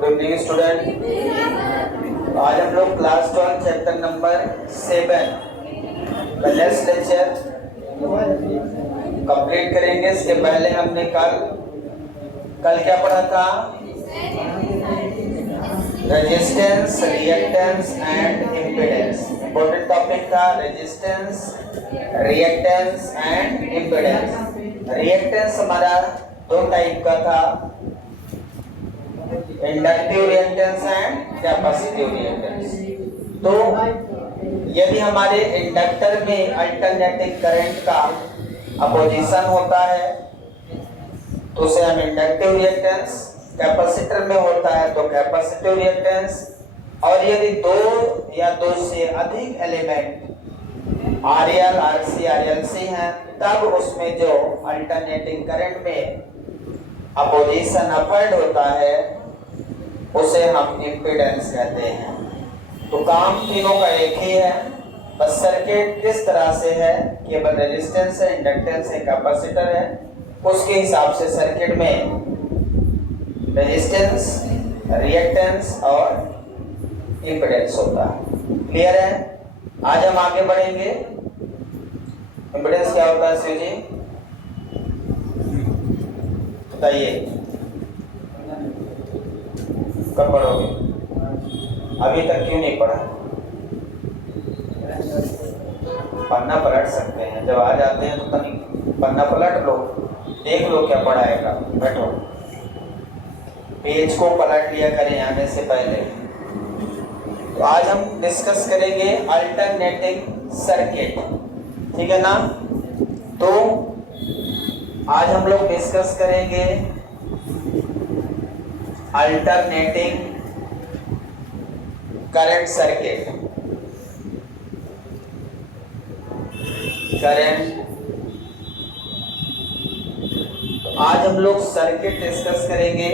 Good evening student. आज हम लोग क्लास 12 चैप्टर नंबर 7 का नेक्स्ट लेक्चर कंप्लीट करेंगे। इसके पहले हमने कल क्या पढ़ा था? Resistance, reactance and impedance. Important topic था resistance, reactance and impedance. Reactance हमारा दो टाइप का था, inductive reactance and capacitive reactance. तो यदि हमारे इंडक्टर में अल्टरनेटिंग करंट का अपोजिशन होता है तो उसे हम इंडक्टिव रिएक्टेंस, कैपेसिटर में होता है तो कैपेसिटिव रिएक्टेंस। और यदि दो या दो से अधिक एलिमेंट RL, RC, RLC हैं तब उसमें जो अल्टरनेटिंग करंट में अपोजिशन अफर्ड होता है उसे हम इम्पीडेंस कहते हैं। तो काम तीनों का एक ही है, बस सर्किट किस तरह से है, केवल रेजिस्टेंस है, इंडक्टेंस है, कैपेसिटर है, उसके हिसाब से सर्किट में रेजिस्टेंस, रिएक्टेंस और इम्पीडेंस होता है। क्लियर है? आज हम आगे बढ़ेंगे। इम्पीडेंस क्या होता है शिव जी, बताइए। कब पढ़ोगे? अभी तक क्यों नहीं पढ़ा? पन्ना पलट सकते हैं, जब आ जाते हैं तो तनी पन्ना पलट लो, देख लो क्या पढ़ाएगा। बैठो, पेज को पलट लिया करें आने से पहले। तो आज हम डिस्कस करेंगे अल्टरनेटिंग सर्किट, ठीक है ना? तो आज हम लोग डिस्कस करेंगे अल्टरनेटिंग करंट सर्किट, करंट। तो आज हम लोग सर्किट डिस्कस करेंगे।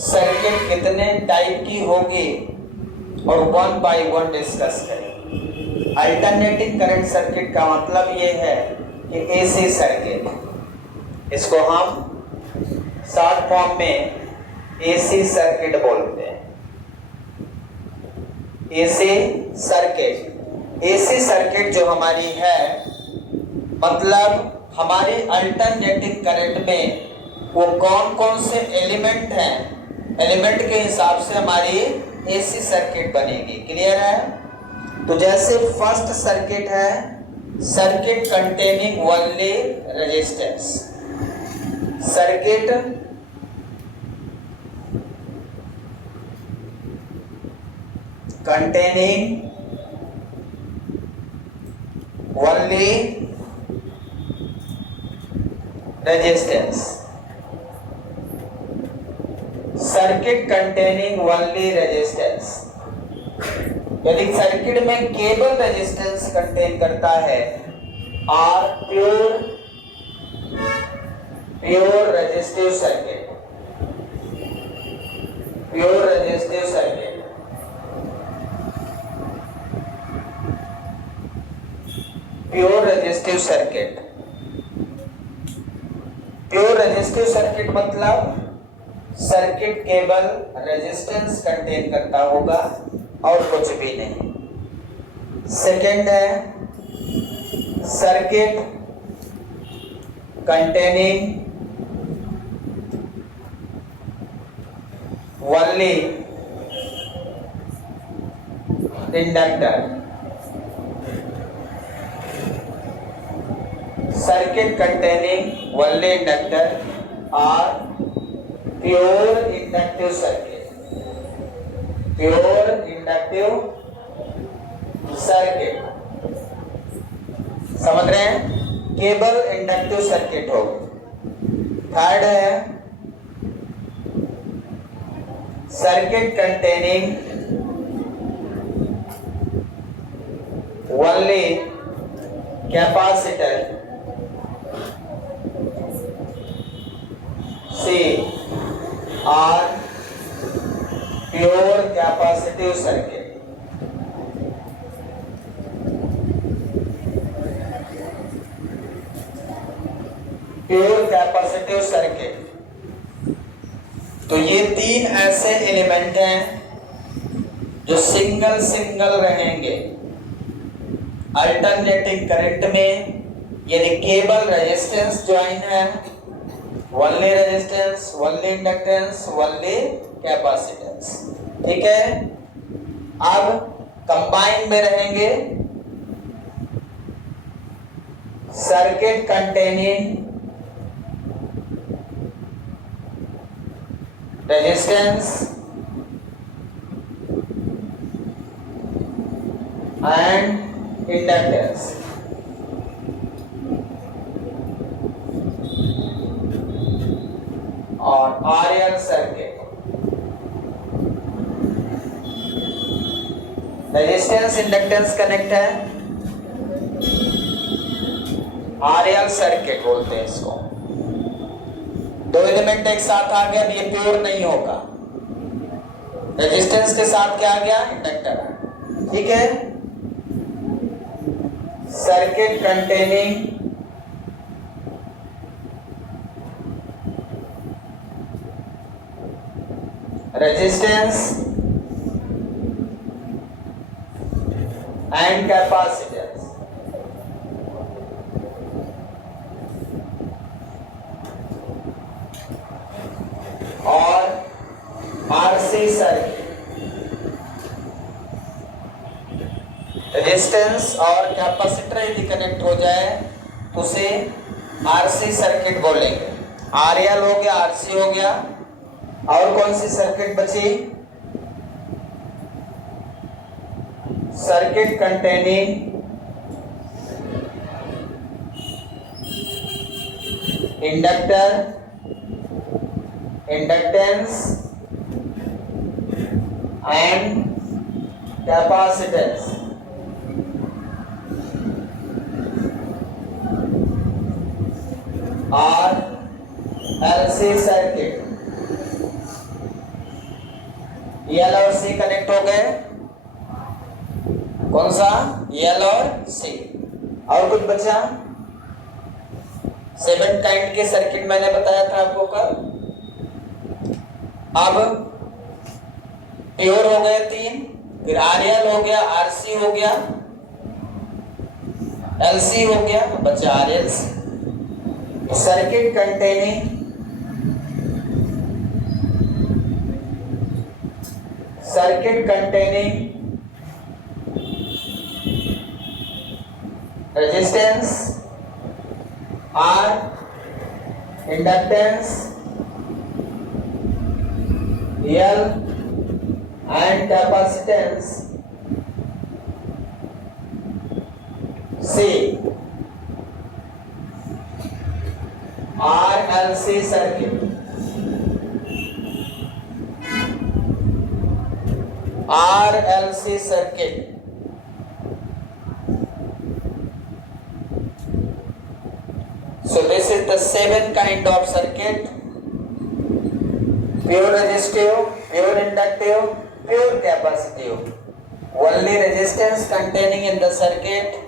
सर्किट कितने टाइप की होगी और वन बाय वन डिस्कस करेंगे। अल्टरनेटिंग करंट सर्किट का मतलब ये है कि एसी सर्किट, इसको हम शॉर्ट फॉर्म में एसी सर्किट बोलते हैं। एसी सर्किट, एसी सर्किट जो हमारी है मतलब हमारी अल्टरनेटिंग करंट में वो कौन कौन से एलिमेंट हैं, एलिमेंट के हिसाब से हमारी एसी सर्किट बनेगी। क्लियर है? तो जैसे फर्स्ट सर्किट है circuit containing only resistance, circuit containing only resistance, circuit containing only resistance. यदि सर्किट में केवल रेजिस्टेंस कंटेन करता है और pure resistive circuit, pure resistive circuit, pure resistive circuit. Pure resistive circuit मतलब सर्किट केवल रेजिस्टेंस कंटेन करता होगा और कुछ भी नहीं। सेकेंड है circuit containing only inductor, circuit containing only inductor और pure inductive circuit, pure inductive circuit. समझ रहे हैं? केवल इंडक्टिव सर्किट हो। थर्ड है circuit containing only capacitor, C और pure capacitive circuit. Pure capacitive circuit तो ये तीन ऐसे एलिमेंट हैं जो सिंगल सिंगल रहेंगे अल्टरनेटिंग करंट में, यानी केवल रेजिस्टेंस ज्वाइन है, only resistance, only inductance, only capacitance. ठीक है, अब कंबाइन में रहेंगे circuit containing resistance and inductance. और RL circuit, resistance inductance connect है, आरएल सर्किट बोलते हैं इसको। दो एलिमेंट एक साथ आ गया, ये प्योर नहीं होगा। रेजिस्टेंस के साथ क्या आ गया, इंडक्टर। ठीक है, circuit containing resistance and capacitance. और आरसी सर्किट, रेजिस्टेंस और कैपेसिटर यदि कनेक्ट हो जाए तो उसे आरसी सर्किट बोलेंगे। आरएल हो गया, आरसी हो गया, और कौन सी सर्किट बची, circuit containing inductor, inductance and capacitance. और एलसी सर्किट, एल और सी कनेक्ट हो गए। कौन सा, एल और सी। और कुछ बचा, 7 काइंड के सर्किट मैंने बताया था आपको कल। अब प्योर हो गए 3, फिर आरएल हो गया, आरसी हो गया, एलसी हो गया, बचा RLC. Circuit containing resistance, R, inductance, L and capacitance, C. RLC circuit, RLC circuit. So this is the 7 kind of circuit: pure resistive, pure inductive, pure capacitive. Only resistance containing in the circuit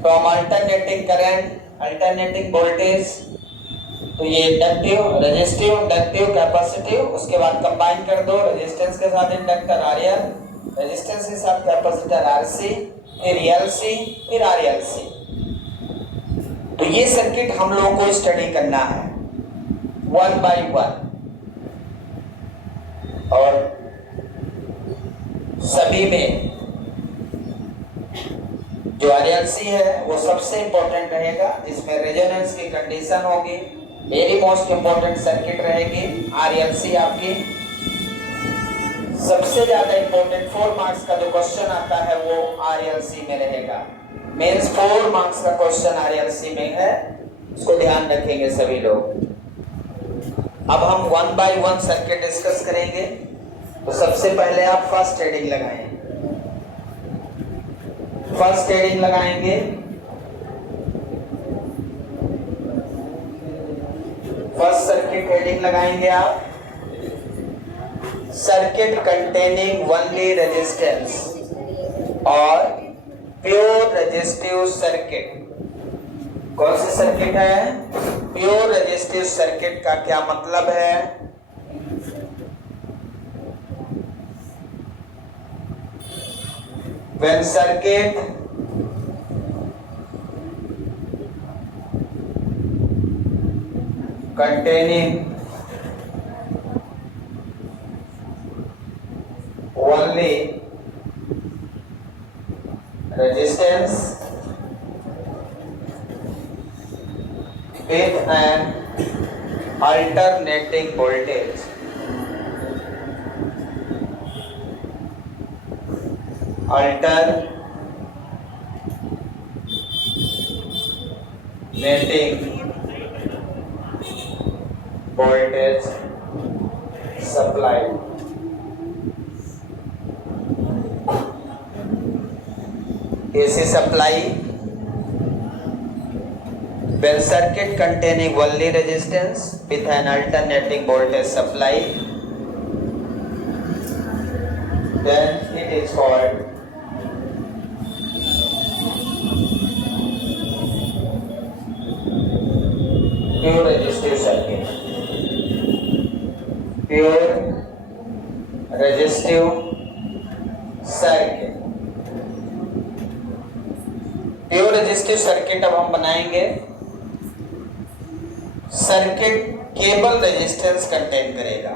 from alternating current, alternating voltage। तो ये inductive, resistive, inductive, capacitive. उसके बाद combine कर दो, resistance के साथ inductor RL, resistance के साथ कैपेसिटर आरसी, फिर एलसी, फिर आरएलसी। तो ये सर्किट हम लोगों को स्टडी करना है 1 by 1। और सभी में जो आरएलसी है वो सबसे इंपॉर्टेंट रहेगा, जिसमें रेजोनेंस की कंडीशन होगी। वेरी मोस्ट इंपॉर्टेंट सर्किट रहेगी आरएलसी आपकी। सबसे ज्यादा इंपॉर्टेंट 4 मार्क्स का जो क्वेश्चन आता है वो आरएलसी में रहेगा। मेंस 4 मार्क्स का क्वेश्चन आरएलसी में है, उसको ध्यान रखेंगे सभी लोग। अब हम 1 by 1 सर्किट डिस्कस करेंगे। तो सबसे पहले आप फर्स्ट हेडिंग लगाएं। फर्स्ट हेडिंग लगाएंगे, फर्स्ट सर्किट हेडिंग लगाएंगे आप, सर्किट कंटेनिंग ओनली रेजिस्टेंस और प्योर रेजिस्टिव सर्किट। कौन सी सर्किट है? प्योर रेजिस्टिव सर्किट का क्या मतलब है? When circuit containing only resistance with an alternating voltage, voltage supply. AC supply when circuit containing only resistance with an alternating voltage supply, then it is called pure resistive circuit. Pure resistive circuit. Pure resistive circuit अब हम बनाएंगे। Circuit केवल resistance contain करेगा।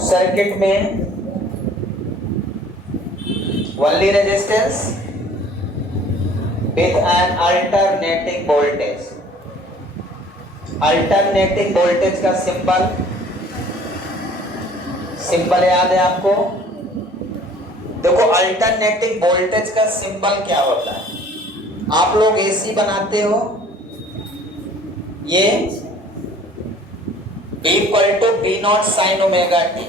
Circuit में only resistance with an alternating voltage. Alternating voltage का symbol याद है आपको? देखो अल्टरनेटिंग वोल्टेज का सिंबल क्या होता है? आप लोग एसी बनाते हो, ये B = B0 sin omega t,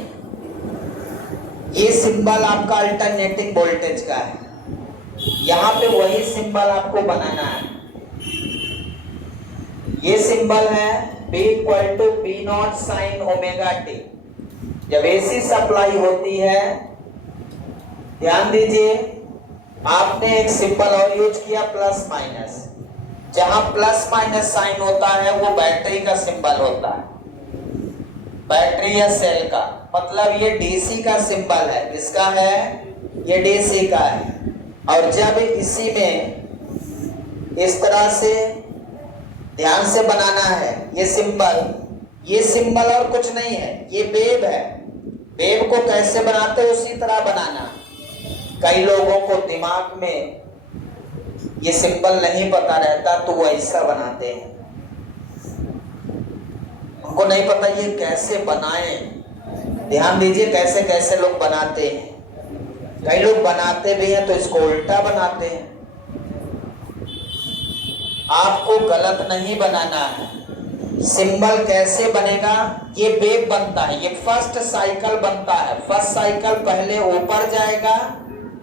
ये सिंबल आपका अल्टरनेटिंग वोल्टेज का है। यहां पे वही सिंबल आपको बनाना है। ये सिंबल है B = B0 sin omega t। जब एसी सप्लाई होती है, ध्यान दीजिए, आपने एक सिंबल और यूज किया प्लस माइनस। जहां प्लस माइनस साइन होता है वो बैटरी का सिंबल होता है, बैटरी या सेल का। मतलब ये डीसी का सिंबल है। किसका है? ये डीसी का है। और जब इसी में इस तरह से ध्यान से बनाना है, ये सिंबल और कुछ नहीं है, ये वेव है। वेव को कैसे बनाते हैं उसी तरह बनाना। कई लोगों को दिमाग में ये सिंबल नहीं पता रहता तो वो ऐसा बनाते हैं। उनको नहीं पता ये कैसे बनाएं। ध्यान दीजिए कैसे कैसे लोग बनाते हैं। कई लोग बनाते भी हैं तो इसको उल्टा बनाते हैं। आपको गलत नहीं बनाना है। सिंबल कैसे बनेगा? ये वेव बनता है, ये फर्स्ट साइकिल बनता है। फर्स्ट साइकिल पहले ऊपर जाएगा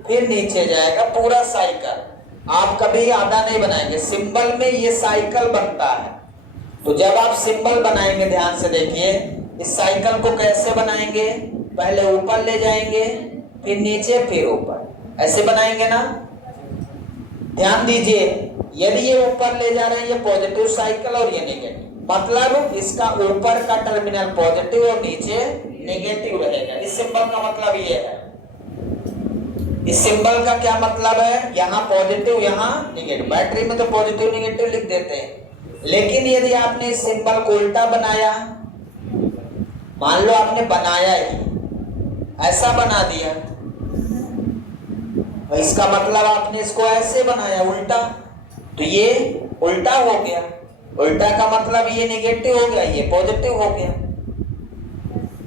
फिर नीचे जाएगा, पूरा साइकिल। आप कभी आधा नहीं बनाएंगे। सिंबल में ये साइकिल बनता है। तो जब आप सिंबल बनाएंगे, ध्यान से देखिए, इस साइकिल को कैसे बनाएंगे? पहले ऊपर ले जाएंगे फिर नीचे फिर ऊपर, ऐसे बनाएंगे ना। ध्यान दीजिए, यदि ये ऊपर ले जा रहे हैं, ये पॉजिटिव साइकिल और ये नेगेटिव, मतलब इसका ऊपर का टर्मिनल पॉजिटिव और नीचे नेगेटिव रहेगा। इस सिंबल का मतलब ये है। इस सिंबल का क्या मतलब है? यहाँ पॉजिटिव यहाँ नेगेटिव। बैटरी में तो पॉजिटिव नेगेटिव लिख देते हैं, लेकिन यदि आपने इस सिंबल को उल्टा बनाया, मान लो आपने बनाया ही ऐसा बना दिया, तो इसका मतलब आपने इसको ऐसे बनाया उल्टा, तो ये उल्टा हो गया। उल्टा का मतलब ये नेगेटिव हो गया, ये पॉजिटिव हो गया।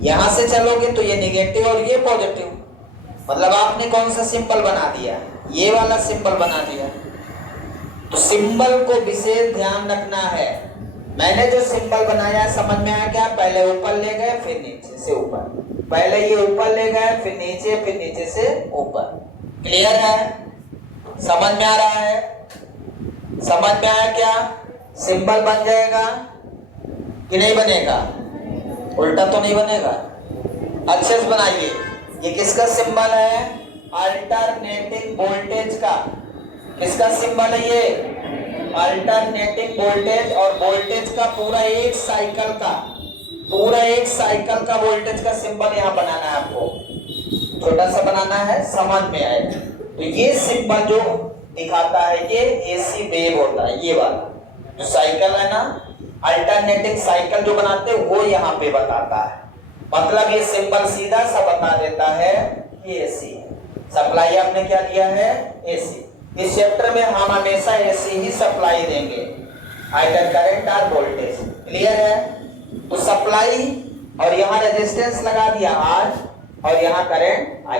यहां से चलोगे तो ये नेगेटिव और ये पॉजिटिव, मतलब आपने कौन सा सिंबल बना दिया? ये वाला सिंबल बना दिया। तो सिंबल को विशेष ध्यान रखना है। मैंने जो सिंबल बनाया समझ में आया क्या? पहले ऊपर ले गए फिर नीचे से ऊपर, पहले ये ऊपर ले गए फिर नीचे से ऊपर। क्लियर है? समझ में आ रहा है? समझ में आया क्या? सिंबल बन जाएगा कि नहीं बनेगा? उल्टा तो नहीं बनेगा। अच्छे से बनाइए। ये किसका सिंबल है? अल्टरनेटिंग वोल्टेज का। किसका सिंबल है ये? अल्टरनेटिंग वोल्टेज और वोल्टेज का पूरा एक साइकिल का वोल्टेज का सिंबल यहाँ बनाना है आपको, छोटा सा बनाना है, समझ में आए। तो ये सिंबल जो दिखाता है ये एसी वेव होता है, ये वाला जो साइकिल है ना, अल्टरनेटिंग साइकिल जो बनाते हैं वो यहाँ पे बताता है। मतलब ये सिंबल सीधा सा बता देता है कि एसी है। सप्लाई आपने क्या लिया है, एसी। इस चैप्टर में हम हमेशा एसी ही सप्लाई देंगे, आइदर करंट और वोल्टेज। क्लियर है? तो सप्लाई और यहाँ रेजिस्टेंस लगा दिया आज, और यहाँ करंट आई।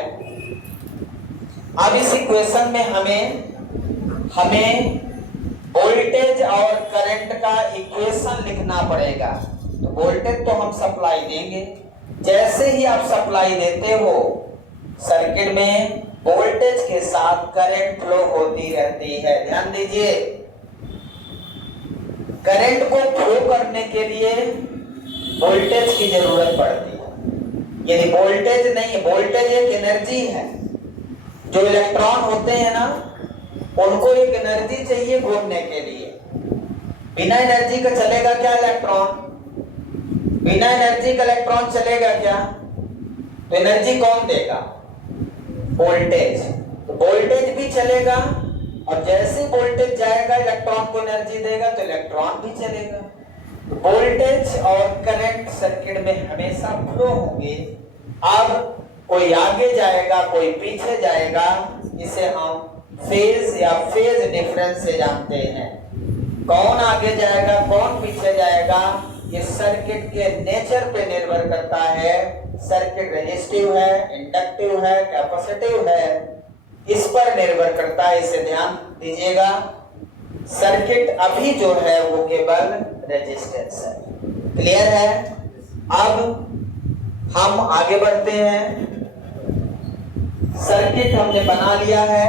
अब इस इक्वेशन में हमें वोल्टेज और करंट का इक्वेशन लिखना पड़ेगा। तो वोल्टेज तो हम सप्लाई देंगे, जैसे ही आप सप्लाई देते हो सर्किट में वोल्टेज के साथ करंट फ्लो होती रहती है। ध्यान दीजिए, करंट को फ्लो करने के लिए वोल्टेज की जरूरत पड़ती है। यदि वोल्टेज नहीं, वोल्टेज एक एनर्जी है। जो इलेक्ट्रॉन होते हैं ना, उनको एक एनर्जी चाहिए घूमने के लिए। बिना एनर्जी का चलेगा क्या इलेक्ट्रॉन? बिना एनर्जी का इलेक्ट्रॉन चलेगा क्या? तो एनर्जी कौन देगा? वोल्टेज। तो वोल्टेज भी चलेगा, और जैसे वोल्टेज जाएगा इलेक्ट्रॉन को एनर्जी देगा, तो इलेक्ट्रॉन भी चलेगा। वोल्टेज और करंट सर्किट में हमेशा फ्लो होंगे। अब कोई आगे जाएगा, कोई पीछे जाएगा, इसे हम फेज या फेज डिफरेंस से जानते हैं। कौन आगे जाएगा, कौन पीछे जाएगा, ये सर्किट के नेचर पे निर्भर करता है। सर्किट रेजिस्टिव है, इंडक्टिव है, कैपेसिटिव है, इस पर निर्भर करता है। इसे ध्यान दीजिएगा। सर्किट अभी जो है वो केवल रेजिस्टेंस है। क्लियर है? अब हम आगे बढ़ते हैं। सर्किट हमने बना लिया है।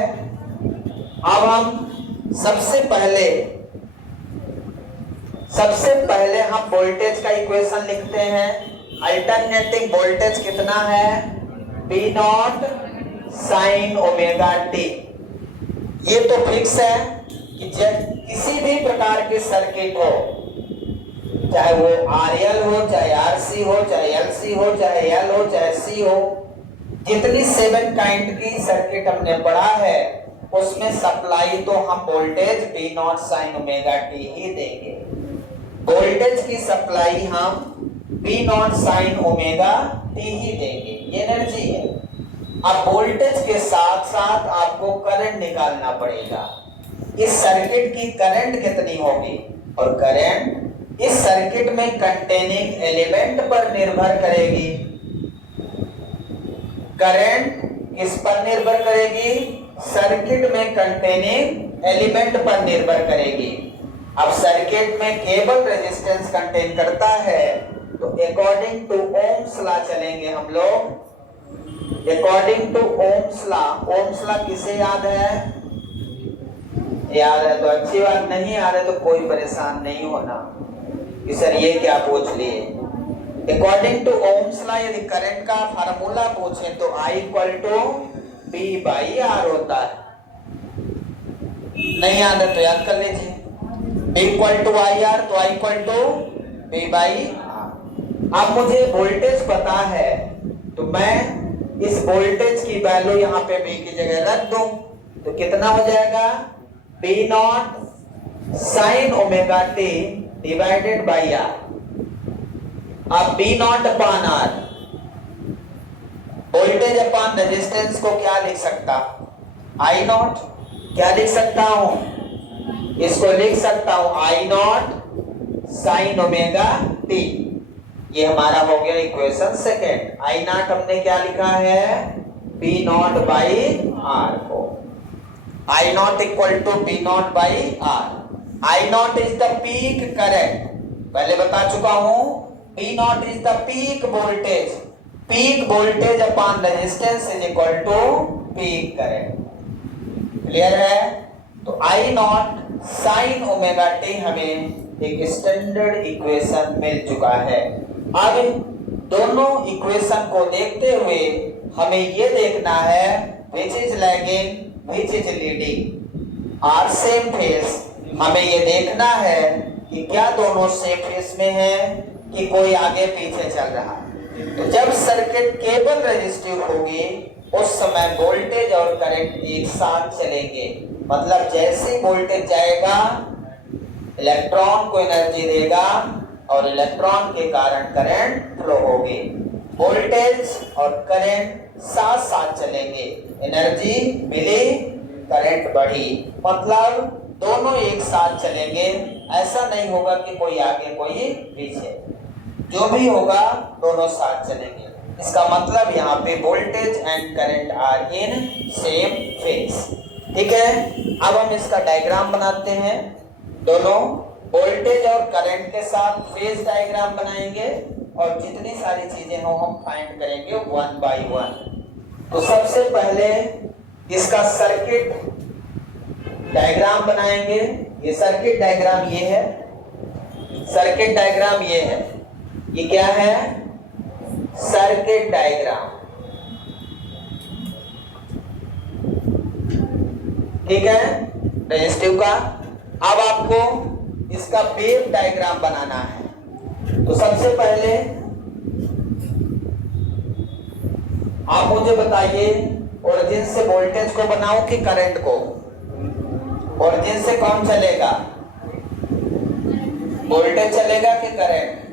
अब हम सबसे पहले हम वोल्टेज का इक्वेशन लिखते हैं। अल्टरनेटिंग वोल्टेज कितना है? V naught sine omega T. ये तो फिक्स है कि किसी भी प्रकार के सर्किट हो, चाहे वो आरएल हो, चाहे आरसी हो, चाहे एलसी हो, चाहे एल हो, चाहे सी हो, जितनी 7 काइंड की सर्किट हमने पढ़ा है उसमें सप्लाई तो हम voltage V naught sine omega T ही देंगे। वोल्टेज की सप्लाई हम V naught sine omega T ही देंगे, ये एनर्जी है। अब वोल्टेज के साथ साथ आपको करंट निकालना पड़ेगा। इस सर्किट की करंट कितनी होगी, और करंट इस सर्किट में कंटेनिंग एलिमेंट पर निर्भर करेगी। करंट किस पर निर्भर करेगी? सर्किट में कंटेनिंग एलिमेंट पर निर्भर करेगी। अब सर्किट में केवल रेजिस्टेंस कंटेन करता है, तो अकॉर्डिंग टू ओम्स लॉ चलेंगे हम लोग। अकॉर्डिंग टू ओम्स लॉ किसे याद है? याद है तो अच्छी बात, नहीं याद है तो कोई परेशान नहीं होना कि सर ये क्या पूछ लिए। अकॉर्डिंग टू ओम्स लॉ यदि करंट का फार्मूला पूछे तो I equal to V by R होता है। नहीं याद है तो याद कर लीजिए। B equal to I R, तो I equal to V by R. अब मुझे वोल्टेज पता है, तो मैं इस वोल्टेज की वैल्यू यहाँ पे B की जगह रख दूं, तो कितना हो जाएगा? V naught sine omega T divided by R. अब V naught upon R, voltage upon resistance को क्या लिख सकता? I naught. क्या लिख सकता हूं? इसको लिख सकता हूं I naught sine omega T. ये हमारा हो गया इक्वेशन सेकेंड। आई नॉट हमने क्या लिखा है? बी नॉट बाई आर को। I naught equal to V naught by R. I naught is the peak current, पहले बता चुका हूं। V naught is the peak voltage. Peak voltage upon resistance is equal to peak current. Clear है? तो I naught sine omega T हमें एक standard equation मिल चुका है। अब दोनों इक्वेशन को देखते हुए हमें ये देखना है which is lagging, which is leading, are same phase, हमें ये देखना है कि क्या दोनों सेम फेस में है कि कोई आगे पीछे चल रहा है। तो जब सर्किट केवल रेजिस्टिव होगी उस समय वोल्टेज और करंट एक साथ चलेंगे। मतलब जैसे ही वोल्टेज जाएगा इलेक्ट्रॉन को एनर्जी देगा और इलेक्ट्रॉन के कारण करंट फ्लो होगी। वोल्टेज और करंट साथ साथ चलेंगे, एनर्जी मिली, करंट बढ़ी, मतलब दोनों एक साथ चलेंगे। ऐसा नहीं होगा कि कोई आगे कोई पीछे, जो भी होगा दोनों साथ चलेंगे। इसका मतलब यहाँ पे voltage and current are in same phase. ठीक है, अब हम इसका डायग्राम बनाते हैं। दोनों वोल्टेज और करंट के साथ फेज डायग्राम बनाएंगे और जितनी सारी चीजें हो हम फाइंड करेंगे वन बाय वन। तो सबसे पहले इसका सर्किट डायग्राम बनाएंगे। ये सर्किट डायग्राम ये है, सर्किट डायग्राम ये है। ये क्या है? Circuit diagram. ठीक है, रेजिस्टिव का। अब आपको इसका वेव डायग्राम बनाना है। तो सबसे पहले आप मुझे बताइए ओरिजिन से वोल्टेज को बनाओ कि करंट को? ओरिजिन से कौन चलेगा? वोल्टेज चलेगा कि करंट?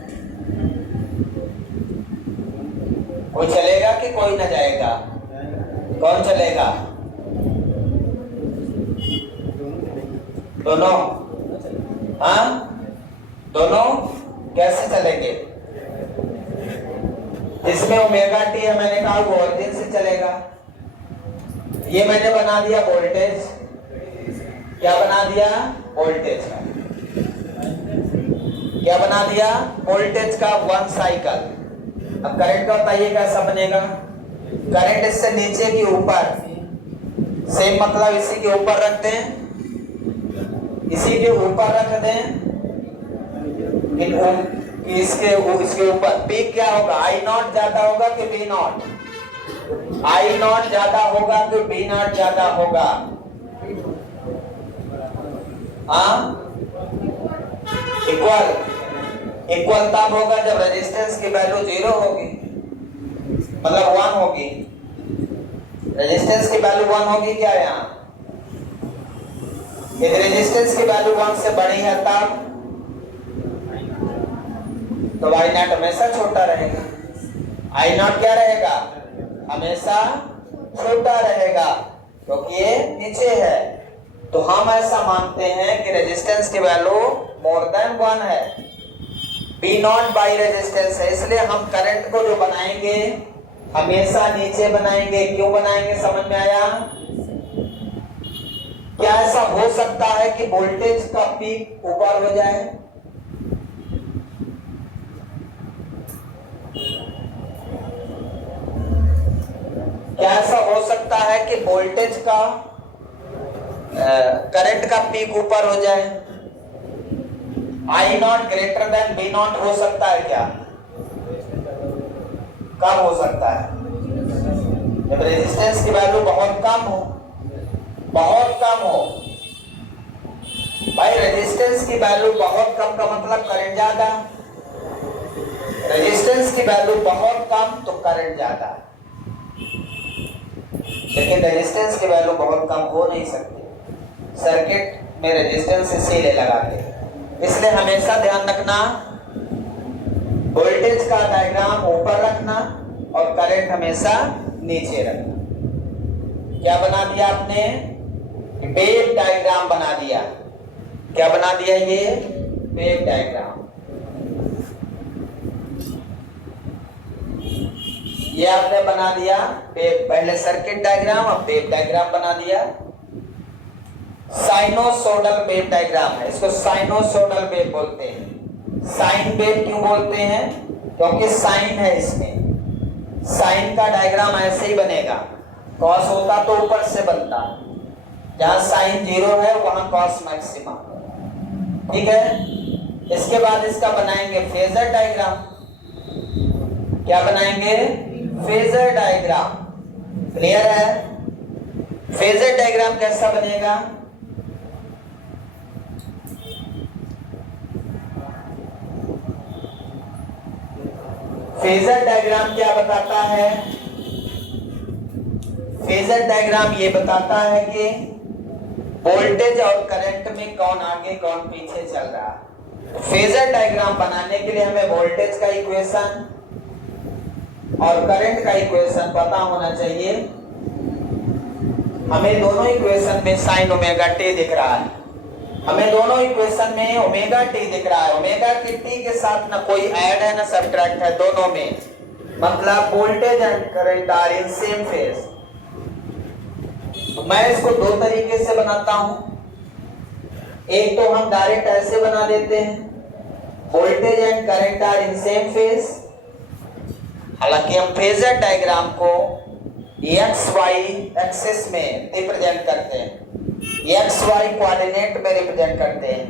कोई चलेगा कि कोई ना जाएगा? कौन चलेगा? दोनों। हाँ, दोनों कैसे चलेंगे? इसमें ओमेगा टी है, मैंने कहा वो ओरिजिन से चलेगा। ये मैंने बना दिया वोल्टेज। क्या बना दिया? वोल्टेज का। क्या बना दिया? वोल्टेज का वन साइकिल। अब करंट का बताइए कैसा बनेगा? करंट इससे नीचे की ऊपर, सेम मतलब इसी के ऊपर रख दें, इसी के ऊपर रख दें, इसके ऊपर पीक क्या होगा? आई नॉट ज्यादा होगा कि बी नॉट? आई नॉट ज्यादा होगा कि बी नॉट ज्यादा होगा? हाँ, इक्वल। इक्वल तब होगा जब रेजिस्टेंस की वैल्यू 0 होगी, मतलब 1 होगी। रेजिस्टेंस की वैल्यू 1 होगी क्या? यहाँ यदि रेजिस्टेंस की वैल्यू 1 से बड़ी है तब तो आई नॉट हमेशा छोटा रहेगा। आई नॉट क्या रहेगा? हमेशा छोटा रहेगा, क्योंकि ये नीचे है। तो हम ऐसा मानते हैं कि रेजिस्टेंस की वैल्यू मोर देन 1 है, बी नॉट बाई रेजिस्टेंस है। इसलिए हम करंट को जो बनाएंगे हमेशा नीचे बनाएंगे। क्यों बनाएंगे? समझ में आया? क्या ऐसा हो सकता है कि वोल्टेज का पीक ऊपर हो जाए? क्या ऐसा हो सकता है कि वोल्टेज का करंट का पीक ऊपर हो जाए? I naught greater than V naught हो सकता है क्या? कब हो सकता है? जब रेजिस्टेंस की वैल्यू बहुत कम हो, बहुत कम हो। भाई रेजिस्टेंस की वैल्यू बहुत कम का मतलब करंट ज्यादा। रेजिस्टेंस की वैल्यू बहुत कम तो करंट ज्यादा, लेकिन रेजिस्टेंस की वैल्यू बहुत कम हो नहीं सकती। सर्किट में रेजिस्टेंस इसीलिए लगाते हैं। इसलिए हमेशा ध्यान रखना वोल्टेज का डायग्राम ऊपर रखना और करंट हमेशा नीचे रखना। क्या बना दिया आपने? वेव डायग्राम बना दिया। क्या बना दिया? ये वेव डायग्राम। ये आपने बना दिया वेव, पहले सर्किट डायग्राम, अब वेव डायग्राम बना दिया। साइनोसोडल वेव डायग्राम है, इसको साइनोसोडल वेव बोलते हैं। साइन वेव क्यों बोलते हैं? क्योंकि साइन है इसमें। साइन का डायग्राम ऐसे ही बनेगा। कॉस होता तो ऊपर से बनता, जहां साइन 0 है वहां कॉस मैक्सिमम। ठीक है, इसके बाद इसका बनाएंगे फेजर डायग्राम। क्या बनाएंगे? Phasor diagram. क्लियर है? फेजर डायग्राम कैसा बनेगा? फेजर डायग्राम क्या बताता है? फेजर डायग्राम ये बताता है कि वोल्टेज और करंट में कौन आगे कौन पीछे चल रहा है। फेजर डायग्राम बनाने के लिए हमें वोल्टेज का इक्वेशन और करंट का इक्वेशन पता होना चाहिए। हमें दोनों इक्वेशन में साइन ओमेगा टी दिख रहा है, हमें दोनों इक्वेशन में ओमेगा टी दिख रहा है। ओमेगा की टी के साथ ना कोई ऐड है ना सब्ट्रैक्ट है, दोनों में, मतलब voltage and current are in same phase. मैं इसको दो तरीके से बनाता हूं। एक तो हम डायरेक्ट ऐसे बना देते हैं, voltage and current are in same phase. हालांकि हम फेजर डायग्राम को एक्स वाई एक्सिस में रिप्रेजेंट करते हैं, एक्स वाई कोऑर्डिनेट में रिप्रेजेंट करते हैं।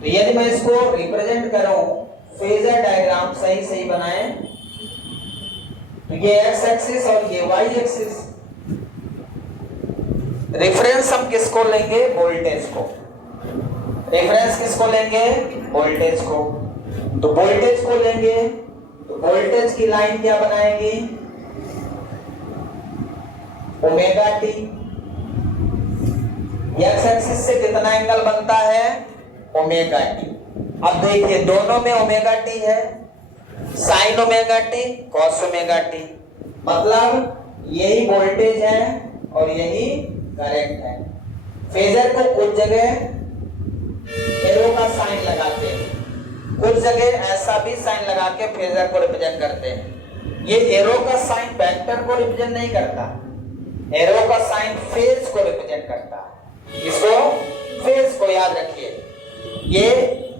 तो यदि मैं इसको रिप्रेजेंट करूं, फेजर डायग्राम सही सही बनाएं, तो ये एक्स एक्सिस और ये वाई एक्सिस। रेफरेंस हम किसको लेंगे? वोल्टेज को। रेफरेंस किसको लेंगे? वोल्टेज को। तो वोल्टेज को लेंगे तो वोल्टेज की लाइन क्या बनाएगी? Omega T. एक्स एक्सिस से कितना एंगल बनता है? Omega T. अब देखिए दोनों में ओमेगा टी है, sign omega T, cos omega T, मतलब यही वोल्टेज है और यही करंट है। फेजर को कुछ जगह एरो का साइन लगाते हैं, कुछ जगह ऐसा भी साइन लगा के फेजर को रिप्रेजेंट करते हैं। ये एरो का साइन वेक्टर को रिप्रेजेंट नहीं करता, एरो का साइन फेज को रिप्रेजेंट करता है। इसको फेज को याद रखिए। ये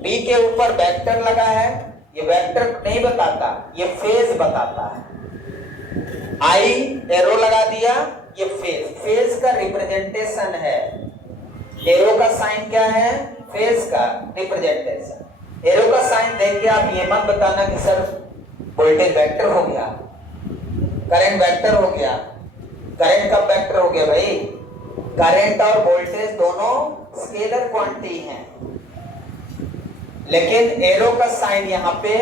बी के ऊपर वेक्टर लगा है, ये वेक्टर नहीं बताता, ये फेज बताता है। आई एरो लगा दिया, ये फेज, फेज का रिप्रेजेंटेशन है। एरो का साइन क्या है? फेज का रिप्रेजेंटेशन। एरो का साइन देख के आप ये मत बताना कि सर वोल्टेज वेक्टर हो गया, करंट वेक्टर हो गया। करंट कब वेक्टर हो गया भाई? करंट और वोल्टेज दोनों स्केलर क्वांटिटी हैं, लेकिन एरो का साइन यहाँ पे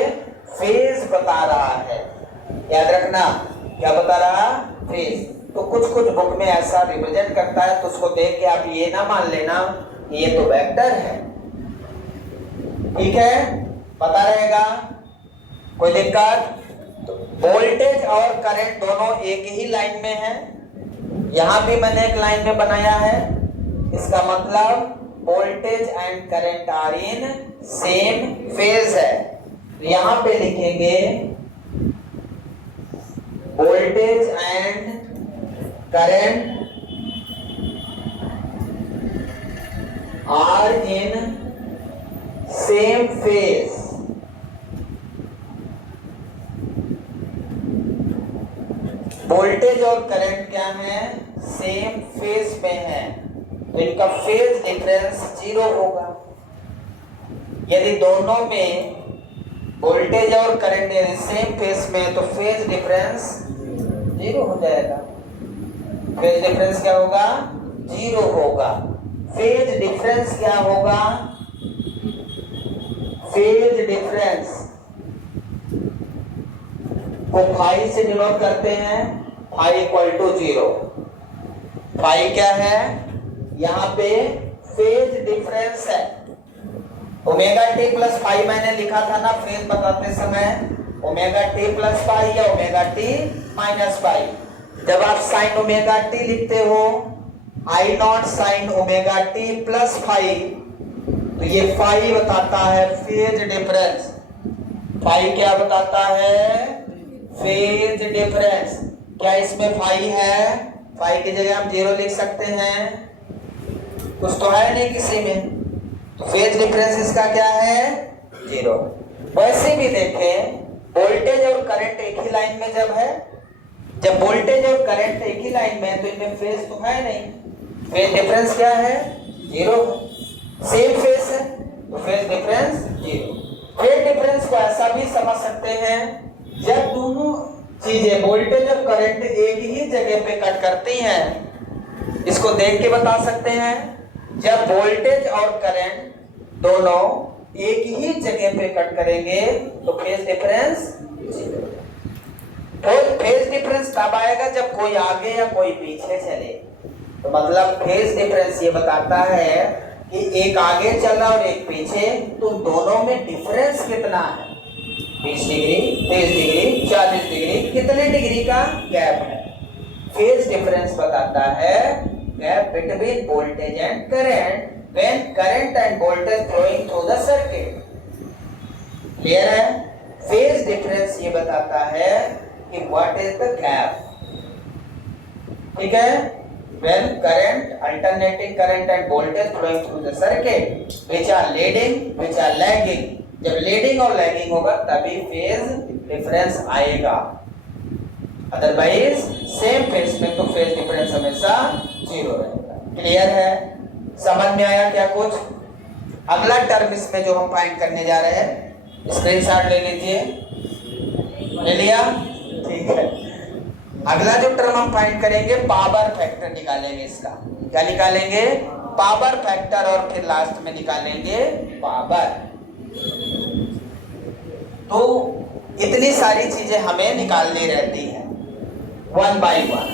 फेज बता रहा है। याद रखना, क्या बता रहा? फेज। तो कुछ कुछ बुक में ऐसा रिप्रेजेंट करता है, तो उसको देख के आप ये ना मान लेना ये तो वेक्टर है। ठीक है, पता रहेगा? कोई दिक्कत? तो वोल्टेज और करंट दोनों एक ही लाइन में है। यहां भी मैंने एक लाइन में बनाया है, इसका मतलब voltage and current are in same phase है। यहां पे लिखेंगे voltage and current are in same phase. Voltage और करंट क्या है? सेम फेज में है, तो इनका फेज डिफरेंस 0 होगा। यदि दोनों में वोल्टेज और करंट यदि सेम फेज में, तो फेज डिफरेंस 0 हो जाएगा। फेज डिफरेंस क्या होगा? 0 होगा। फेज डिफरेंस क्या होगा? फेज डिफरेंस को फाई से डिनोट करते हैं, फाई इक्वल टू 0। फाई क्या है? यहाँ पे फेज डिफरेंस है। ओमेगा टी प्लस फाई मैंने लिखा था ना फेज बताते समय, ओमेगा टी प्लस फाई या ओमेगा टी माइनस फाई। जब आप साइन ओमेगा टी लिखते हो, I naught sine omega T plus phi, तो ये फाई बताता है फेज डिफरेंस। फाई क्या बताता है? Phase difference. क्या इसमें फाई है? फाई की जगह हम 0 लिख सकते हैं, कुछ तो है नहीं किसी में, तो फेज डिफरेंस इसका क्या है? 0। वैसे भी देखें, वोल्टेज और करंट एक ही लाइन में जब है, जब वोल्टेज और करंट एक ही लाइन में है तो इनमें फेज तो है नहीं, फेज डिफरेंस क्या है? 0। सेम फेज है तो फेज डिफरेंस 0। फेज डिफरेंस को ऐसा भी समझ सकते हैं, जब दोनों चीजें वोल्टेज और करंट एक ही जगह पे कट करती हैं, इसको देख के बता सकते हैं, जब वोल्टेज और करंट दोनों एक ही जगह पे कट करेंगे तो फेज डिफरेंस 0। डिफरेंस तब आएगा जब कोई आगे या कोई पीछे चले। तो मतलब फेज डिफरेंस ये बताता है कि एक आगे चल रहा और एक पीछे, तो दोनों में डिफरेंस कितना है, 20 डिग्री, 30 डिग्री, 40 डिग्री, कितने डिग्री का गैप है। फेज डिफरेंस बताता है gap between voltage and current when current and voltage flowing through the circuit. Clear है? फेज डिफरेंस ये बताता है कि व्हाट इज द गैप। ठीक है? when current, alternating current and voltage flowing through the circuit which are leading, which are lagging, जब leading और lagging होगा तभी फेज डिफरेंस आएगा, अदरवाइज सेम फेज में तो फेज डिफरेंस हमेशा 0 रहेगा। क्लियर है? समझ में आया क्या कुछ? अगला टर्म इसमें जो हम फाइंड करने जा रहे हैं, स्क्रीनशॉट ले लीजिए। ले लिया? ठीक है। अगला जो टर्म हम फाइंड करेंगे, पावर फैक्टर निकालेंगे। इसका क्या निकालेंगे? पावर फैक्टर, और फिर लास्ट में निकालेंगे पावर। तो इतनी सारी चीजें हमें निकालनी रहती हैं 1 by 1,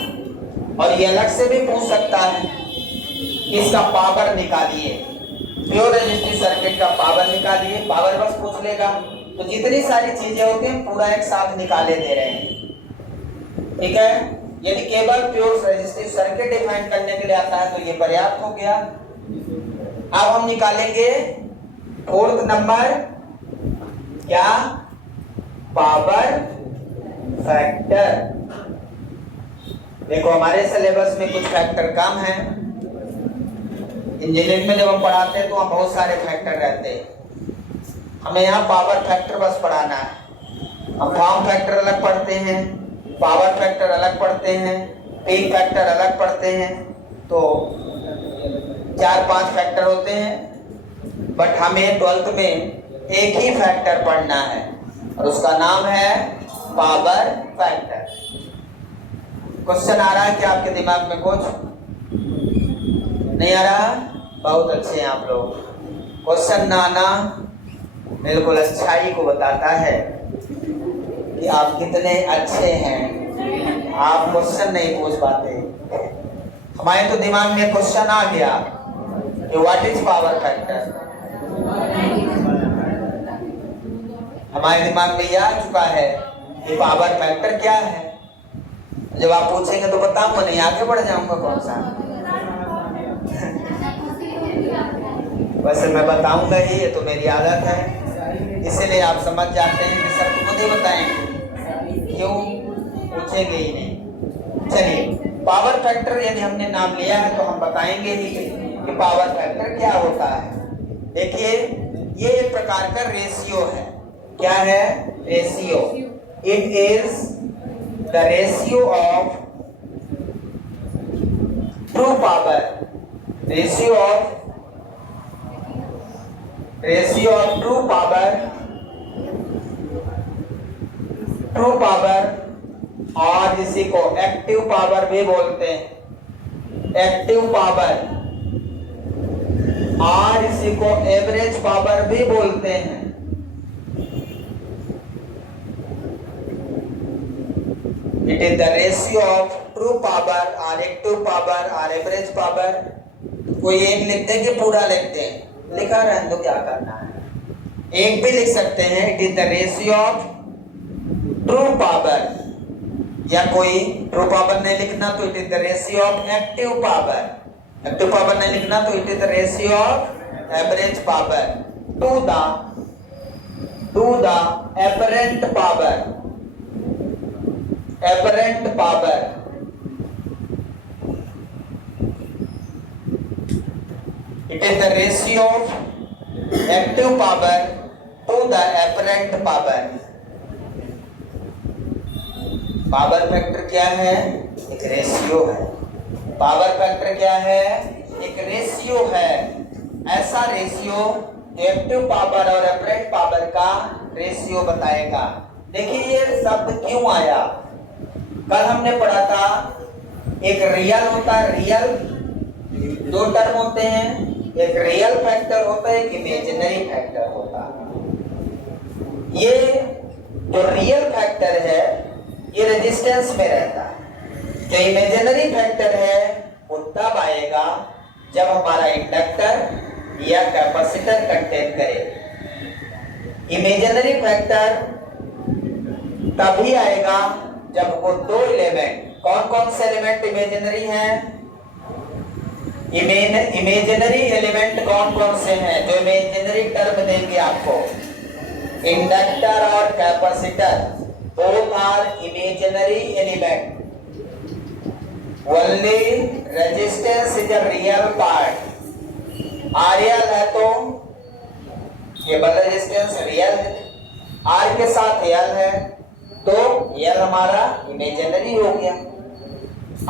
और ये अलग से भी पूछ सकता है कि इसका पावर निकालिए, प्योर रेजिस्टिव सर्किट का पावर निकालिए, पावर बस पूछ लेगा। तो जितनी सारी चीजें होती हैं पूरा एक साथ निकाले दे रहे हैं। ठीक है? यदि केवल प्योर रेजिस्टिव सर्किट डिफाइन करने के लिए आता है तो ये पर्याप्त हो गया। अब हम निकालेंगे 4th नंबर, क्या? Power factor. देखो हमारे सिलेबस में कुछ फैक्टर कम है। इंजीनियरिंग में जब हम पढ़ाते हैं तो हम बहुत सारे फैक्टर रहते हैं, हमें यहाँ पावर फैक्टर बस पढ़ाना है। हम फॉर्म फैक्टर अलग पढ़ते हैं, पावर फैक्टर अलग पढ़ते हैं, पीक फैक्टर अलग पढ़ते हैं, तो 4-5 फैक्टर होते हैं। बट हमें 12th में एक ही फैक्टर पढ़ना है और उसका नाम है पावर फैक्टर। क्वेश्चन आ रहा है क्या आपके दिमाग में? कुछ नहीं आ रहा? बहुत अच्छे हैं आप लोग। क्वेश्चन ना आना बिल्कुल अच्छाई को बताता है कि आप कितने अच्छे हैं। आप क्वेश्चन नहीं पूछ पाते। हमारे तो दिमाग में क्वेश्चन आ गया कि व्हाट इज पावर फैक्टर। हमारे दिमाग में ये आ चुका है कि पावर फैक्टर क्या है। जब आप पूछेंगे तो बताऊंगा नहीं, आगे बढ़ जाऊंगा कौन सा। वैसे मैं बताऊंगा ही, ये तो मेरी आदत है, इसीलिए आप समझ जाते हैं कि सर तुम नहीं बताएंगे, क्यों? पूछेंगे ही नहीं। चलिए, पावर फैक्टर यदि हमने नाम लिया है तो हम बताएंगे ही कि पावर फैक्टर क्या होता है। देखिए, ये एक प्रकार का रेशियो है। क्या है? Ratio. It is the ratio of true power, ratio of true power, और इसी को एक्टिव पावर भी बोलते हैं। एक्टिव पावर, और इसी को एवरेज पावर भी बोलते हैं। It is the ratio of true power और एक्टिव पावर और एवरेज पावर। कोई एक लिख दे कि पूरा लिख दे? लिखा रहने दो, क्या करना है। एक भी लिख सकते हैं, it is the ratio of true power, या कोई ट्रू पावर नहीं लिखना तो it is the ratio of active power. Active power नहीं लिखना तो it is the ratio of average power to the apparent power. Apparent power, it is the ratio of active power to the apparent power। Power factor क्या है? एक ratio है। Power factor क्या है? एक रेशियो है। ऐसा रेशियो एक्टिव पावर और एपरेंट पावर का रेशियो बताएगा। देखिए ये शब्द क्यों आया? कल हमने पढ़ा था एक रियल होता है, रियल दो टर्म होते हैं, एक रियल फैक्टर होता है, एक इमेजिनरी फैक्टर होता है। ये जो रियल फैक्टर है ये रजिस्टर रेजिस्टेंस में रहता है। जो इमेजिनरी फैक्टर है वो तब आएगा जब हमारा इंडक्टर या कैपेसिटर कंटेन करे। इमेजिनरी फैक्टर तभी आएगा जब वो दो एलिमेंट, कौन कौन से एलिमेंट इमेजिनरी हैं? इमेजिनरी एलिमेंट कौन कौन से हैं जो इमेजिनरी टर्म देंगे आपको? इंडक्टर और capacitor, both are imaginary element. Only resistance is a real part. R real है तो केबल रेजिस्टेंस रियल है, आर के साथ एल है तो एल हमारा इमेजिनरी हो गया।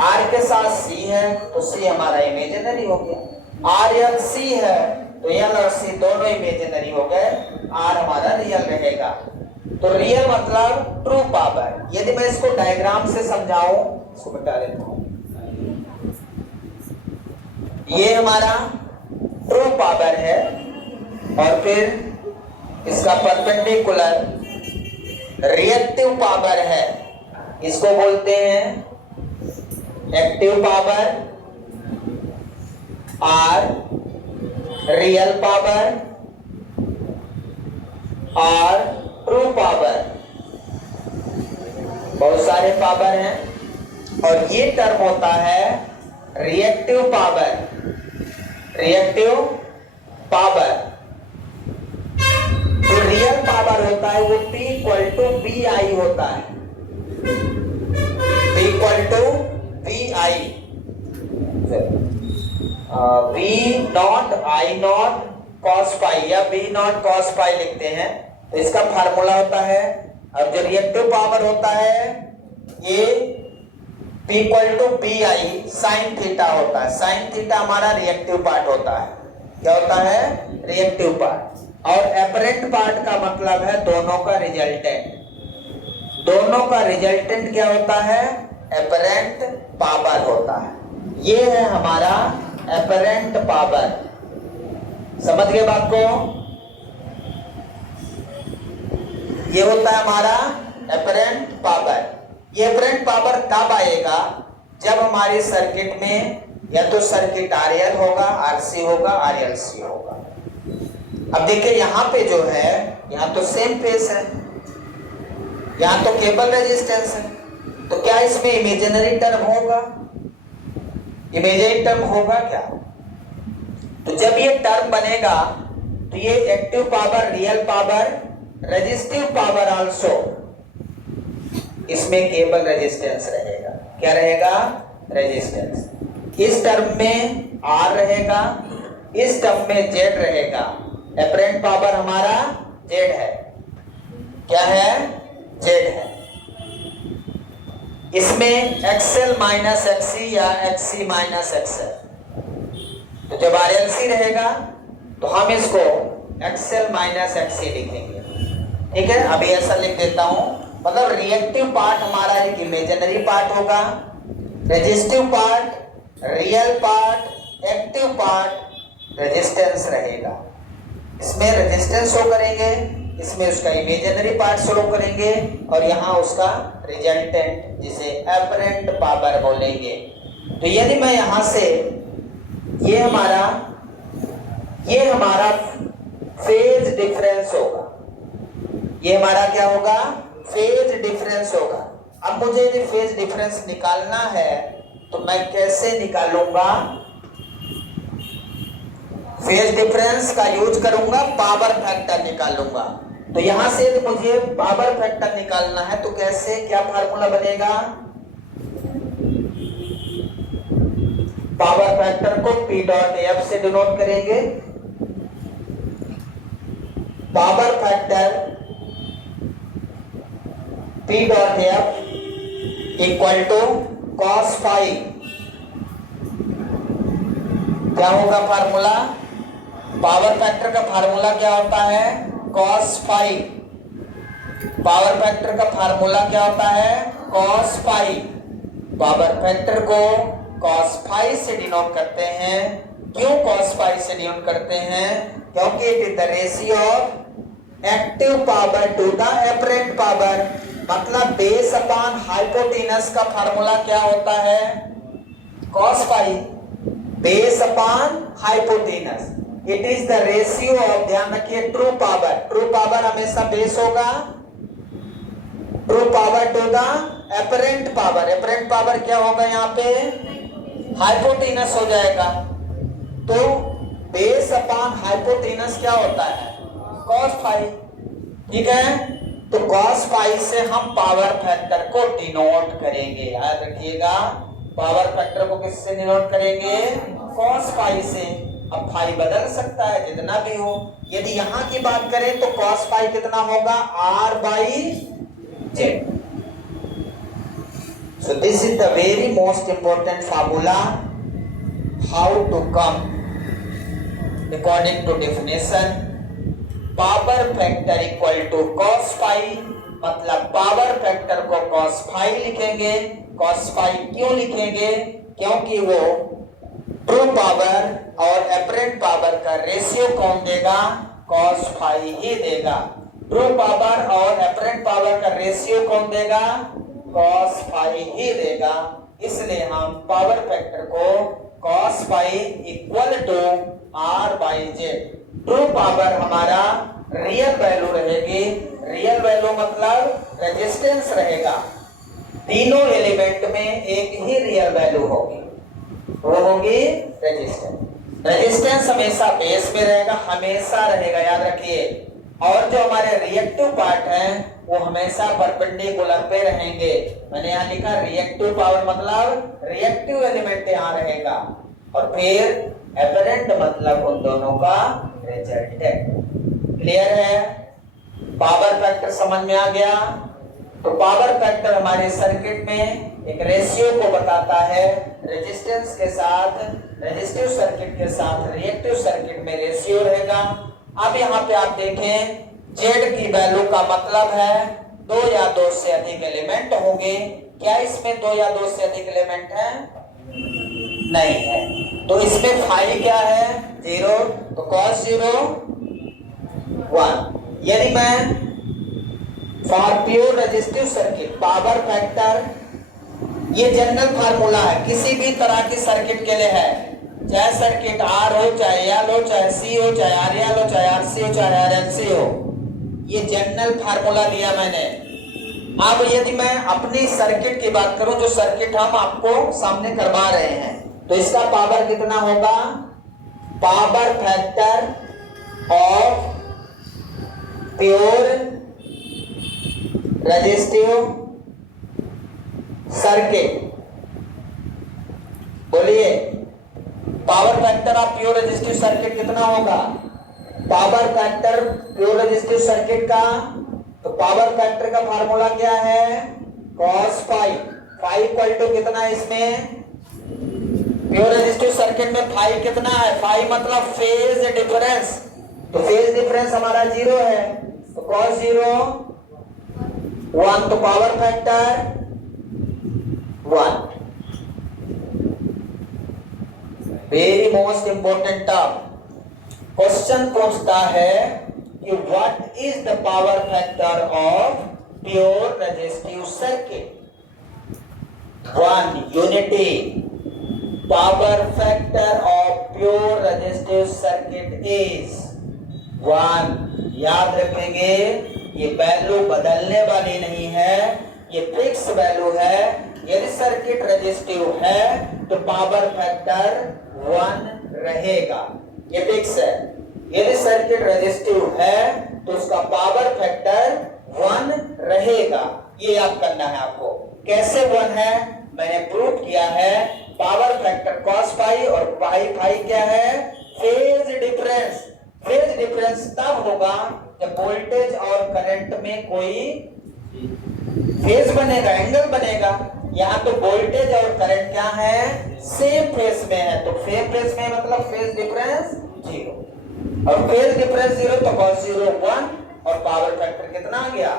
आर के साथ सी है तो सी हमारा इमेजिनरी हो गया। आर एल सी है तो एल और सी दोनों इमेजिनरी हो गए, आर हमारा रियल रहेगा। तो रियल मतलब ट्रू पावर। यदि मैं इसको डायग्राम से समझाऊं, इसको बता देता हूं। ये हमारा ट्रू पावर है और फिर इसका परपेंडिकुलर रिएक्टिव पावर है, इसको बोलते हैं active power. Or real power और ट्रू पावर, बहुत सारे पावर हैं और ये टर्म होता है रिएक्टिव पावर। रिएक्टिव पावर जो रियल पावर होता है वो P equal to V I होता है। P equal to V I, V naught I naught cos pi या बी नॉट कॉस पाई लिखते हैं, तो इसका फार्मूला होता है। अब जो रिएक्टिव पावर होता है ये P equal to V I sine theta होता है। साइन थीटा हमारा रिएक्टिव पार्ट होता है। क्या होता है? Reactive part. और एपरेंट पार्ट का मतलब है दोनों का रिजल्टेंट। दोनों का रिजल्टेंट क्या होता है? एपरेंट पावर होता है। ये है हमारा एपरेंट पावर। समझ गए बात को? ये होता है हमारा एपरेंट पावर। ये एपरेंट पावर तब आएगा जब हमारे सर्किट में या तो सर्किट आरएल होगा, आरसी होगा, आरएलसी होगा। अब देखिए यहां पे जो है, यहां तो सेम फेस है, यहां तो केबल रेजिस्टेंस है, तो क्या इसमें इमेजिनरी टर्म होगा? इमेजिनरी टर्म होगा क्या? तो जब ये टर्म बनेगा तो ये active power, real power, resistive power also, इसमें केबल रेजिस्टेंस रहेगा। क्या रहेगा? रेजिस्टेंस। इस टर्म में आर रहेगा, इस टर्म में जेड रहेगा। एपरेंट पावर हमारा जेड है। क्या है? जेड है। इसमें एक्सएल माइनस एक्सी या एक्सी माइनस एक्सएल, तो जब आरएलसी रहेगा तो हम इसको एक्सएल माइनस एक्सी लिखेंगे। ठीक है, अभी ऐसा लिख देता हूं। मतलब रिएक्टिव पार्ट हमारा एक इमेजिनरी पार्ट होगा, resistive part real part, active part resistance रहेगा। इसमें रेजिस्टेंस शो करेंगे, इसमें उसका इमेजिनरी पार्ट शो करेंगे और यहाँ उसका रिजल्टेंट जिसे एपरेंट पावर बोलेंगे। तो यदि मैं यहां से ये हमारा फेज डिफरेंस होगा, ये हमारा क्या होगा? फेज डिफरेंस होगा। अब मुझे यदि फेज डिफरेंस निकालना है तो मैं कैसे निकालूंगा? फेज डिफरेंस का यूज करूंगा, पावर फैक्टर निकालूंगा। तो यहां से यदि मुझे पावर फैक्टर निकालना है तो कैसे, क्या फार्मूला बनेगा? पावर फैक्टर को P डॉट एफ से डिनोट करेंगे। Power factor P dot F equal to cos phi. क्या होगा फार्मूला? पावर फैक्टर का फार्मूला क्या होता है? Cos phi. पावर फैक्टर का फार्मूला क्या होता है? Cos phi. पावर फैक्टर को कॉस फाई से डिनोट करते हैं। क्यों कॉस फाई से डिनोट करते हैं? क्योंकि it is the ratio of active power to the apparent power. मतलब बेस अपॉन हाइपोटेनस का फार्मूला क्या होता है? cos pi base upon hypotenuse. It is the ratio of, ध्यान रखिए, ट्रू पावर हमेशा बेस होगा true power to the apparent power क्या होगा यहाँ पे? हाइपोटेनस हो जाएगा। तो बेस अपॉन हाइपोटेनस क्या होता है? cos phi. ठीक है, तो cos फाई से हम पावर फैक्टर को डिनोट करेंगे। याद रखिएगा, पावर फैक्टर को किससे डिनोट करेंगे? cos फाई से। अब फाई बदल सकता है जितना भी हो। यदि यहां की बात करें तो cos फाई कितना होगा? r by Z. So this is the very most important formula how to come according to definition. Power factor equal to cos phi, मतलब पावर फैक्टर को cos फाई लिखेंगे। cos फाई क्यों लिखेंगे? क्योंकि वो true power और apparent power का ratio कौन देगा? cos फाई ही देगा। ट्रू पावर और एपरेंट पावर का रेशियो कौन देगा? cos फाई ही देगा। इसलिए हम पावर फैक्टर को cos phi equal to r by Z. True power हमारा रियल वैल्यू रहेगी। रियल वैल्यू मतलब रेजिस्टेंस रहेगा। तीनों एलिमेंट में एक ही रियल वैल्यू होगी, वो होगी रेजिस्टेंस। रेजिस्टेंस हमेशा बेस में रहेगा, हमेशा रहेगा, याद रखिए। और जो हमारे रिएक्टिव पार्ट है वो हमेशा परपेंडिकुलर पे रहेंगे। मैंने यहाँ लिखा रिएक्टिव पावर मतलब रिएक्टिव एलिमेंट यहाँ रहेगा, और फिर एपरेंट मतलब उन दोनों का रिजल्टेंट। क्लियर है? पावर फैक्टर समझ में आ गया? तो पावर फैक्टर हमारे सर्किट में एक रेशियो को बताता है। रेजिस्टेंस के साथ, रेजिस्टिव सर्किट के साथ रिएक्टिव सर्किट में रेशियो रहेगा। अब यहाँ पे आप देखें, जेड की वैल्यू का मतलब है 2 या 2 से अधिक एलिमेंट होंगे। क्या इसमें 2 या 2 से अधिक एलिमेंट है? नहीं है। तो इसमें फाई क्या है? 0। तो cos 0 1। यदि मैं for pure resistive circuit power factor, ये जनरल फार्मूला है, किसी भी तरह की सर्किट के लिए है, चाहे सर्किट आर हो, चाहे एल हो, चाहे सी हो, चाहे आर एल हो, चाहे आर सी हो, चाहे आर एल सी हो। ये जनरल फार्मूला लिया मैंने। अब यदि मैं अपनी सर्किट की बात करूं, जो सर्किट हम आपको सामने करवा रहे हैं, तो इसका पावर कितना होगा? Power factor of pure resistive circuit, बोलिए, power factor of pure resistive circuit कितना होगा? Power factor pure resistive circuit का, तो पावर फैक्टर का फार्मूला क्या है? cos phi. Phi equal to कितना है इसमें? प्योर रेजिस्टिव सर्किट में फाई कितना है? फाई मतलब फेज डिफरेंस, तो फेज डिफरेंस हमारा 0 है, तो cos 0 1, तो power factor 1। Very most important term. Question पूछता है कि what is the power factor of pure resistive circuit? 1 unity. Power factor of pure resistive circuit is 1। याद रखेंगे, ये वैल्यू बदलने वाली नहीं है, ये फिक्स वैल्यू है। यदि सर्किट रेजिस्टिव है तो पावर फैक्टर 1 रहेगा, ये फिक्स है। यदि सर्किट रेजिस्टिव है तो उसका पावर फैक्टर 1 रहेगा। ये याद करना है आपको। कैसे 1 है? मैंने प्रूव किया है। पावर फैक्टर cos फाई और पाई फाई क्या है? Phase difference. फेज डिफरेंस तब होगा जब वोल्टेज और करंट में कोई फेज बनेगा, एंगल बनेगा। यहाँ तो वोल्टेज और करंट क्या है? सेम फेज में है, तो सेम फेज में मतलब फेज डिफरेंस 0, और फेज डिफरेंस 0 तो cos 0 1, और पावर फैक्टर कितना आ गया?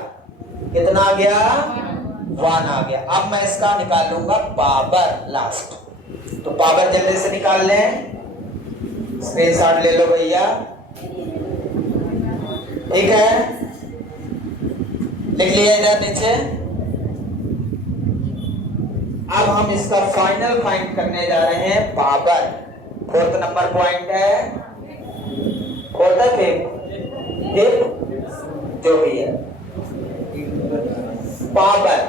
कितना आ गया? 1 आ गया। अब मैं इसका निकाल लूंगा पावर लास्ट। तो पावर जल्दी से निकाल लें, स्क्रीनशॉट ले लो भैया, ठीक है। लिख लिया इधर नीचे। अब हम इसका फाइनल फाइंड करने जा रहे हैं पावर। 4th नंबर पॉइंट है, 4th जो भी है पावर।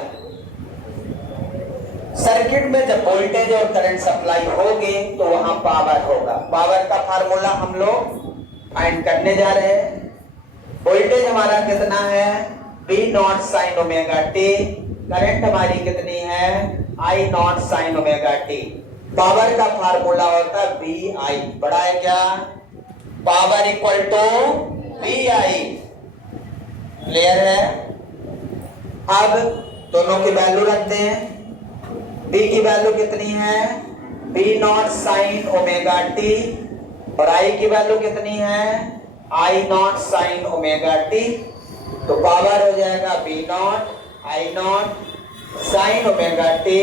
सर्किट में जब वोल्टेज और करंट सप्लाई होगी तो वहां पावर होगा। पावर का फार्मूला हम लोग फाइंड करने जा रहे हैं। वोल्टेज हमारा कितना है, V naught sine omega t. Current हमारी कितनी है, I naught sine omega t. Power का फार्मूला होता है VI, बड़ा है क्या, power equal to VI। Clear है। अब दोनों की वैल्यू रखते हैं। B की वैल्यू कितनी है, V naught sine omega T, और I की वैल्यू कितनी है, I naught sine omega T. तो पावर हो जाएगा V not I naught sine omega T